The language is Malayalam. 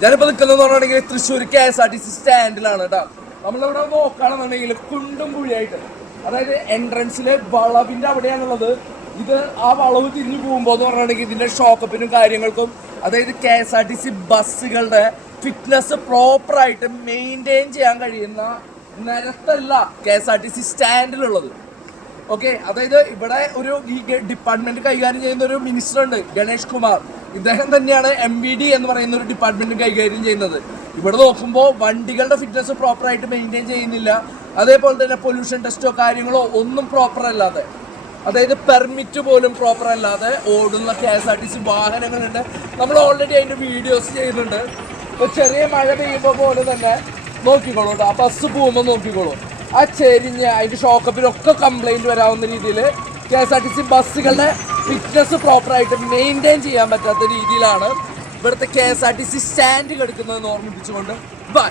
ഞാനിപ്പോൾ നിൽക്കുന്നതെന്ന് പറഞ്ഞിട്ടുണ്ടെങ്കിൽ തൃശ്ശൂർ KSRTC സ്റ്റാൻഡിലാണ് കേട്ടോ. നമ്മളിവിടെ നോക്കുകയാണെന്നുണ്ടെങ്കിൽ കുണ്ടും കുഴിയായിട്ട്, അതായത് എൻട്രൻസിലെ വളവിൻ്റെ അവിടെയാണുള്ളത്. ഇത് ആ വളവ് തിരിഞ്ഞു പോകുമ്പോൾ എന്ന് പറഞ്ഞിട്ടുണ്ടെങ്കിൽ ഇതിൻ്റെ ഷോക്കപ്പിനും കാര്യങ്ങൾക്കും, അതായത് KSRTC ബസ്സുകളുടെ ഫിറ്റ്നസ് പ്രോപ്പറായിട്ട് മെയിൻറ്റെയിൻ ചെയ്യാൻ കഴിയുന്ന നിരത്തല്ല KSRTC സ്റ്റാൻഡിലുള്ളത്. ഓക്കെ, അതായത് ഇവിടെ ഒരു ഈ ഡിപ്പാർട്ട്മെന്റ് കൈകാര്യം ചെയ്യുന്ന ഒരു മിനിസ്റ്റർ ഉണ്ട്, ഗണേഷ് കുമാർ. ഇദ്ദേഹം തന്നെയാണ് MVD എന്ന് പറയുന്ന ഒരു ഡിപ്പാർട്ട്മെന്റ് കൈകാര്യം ചെയ്യുന്നത്. ഇവിടെ നോക്കുമ്പോൾ വണ്ടികളുടെ ഫിറ്റ്നസ് പ്രോപ്പറായിട്ട് മെയിൻറ്റെയിൻ ചെയ്യുന്നില്ല. അതേപോലെ തന്നെ പൊല്യൂഷൻ ടെസ്റ്റോ കാര്യങ്ങളോ ഒന്നും പ്രോപ്പർ അല്ലാതെ, അതായത് പെർമിറ്റ് പോലും പ്രോപ്പർ അല്ലാതെ ഓടുന്ന KSRTC വാഹനങ്ങളുണ്ട്. നമ്മൾ ഓൾറെഡി അതിൻ്റെ വീഡിയോസ് ചെയ്യുന്നുണ്ട്. ഇപ്പോൾ ചെറിയ മഴ പെയ്യുമ്പോൾ പോലെ തന്നെ നോക്കിക്കോളൂ കേട്ടോ, ആ ബസ് പോകുമ്പോൾ നോക്കിക്കോളൂ, ആ ചെരിഞ്ഞ് അതിൻ്റെ ഷോക്കപ്പിനൊക്കെ കംപ്ലൈൻറ്റ് വരാവുന്ന രീതിയിൽ KSRTC ബസ്സുകളുടെ ഫിറ്റ്നസ് പ്രോപ്പറായിട്ട് മെയിൻറ്റെയിൻ ചെയ്യാൻ പറ്റാത്ത രീതിയിലാണ് ഇവിടുത്തെ KSRTC സ്റ്റാൻഡ് കിടക്കുന്നതെന്ന് ഓർമ്മിപ്പിച്ചുകൊണ്ട് ബൈ.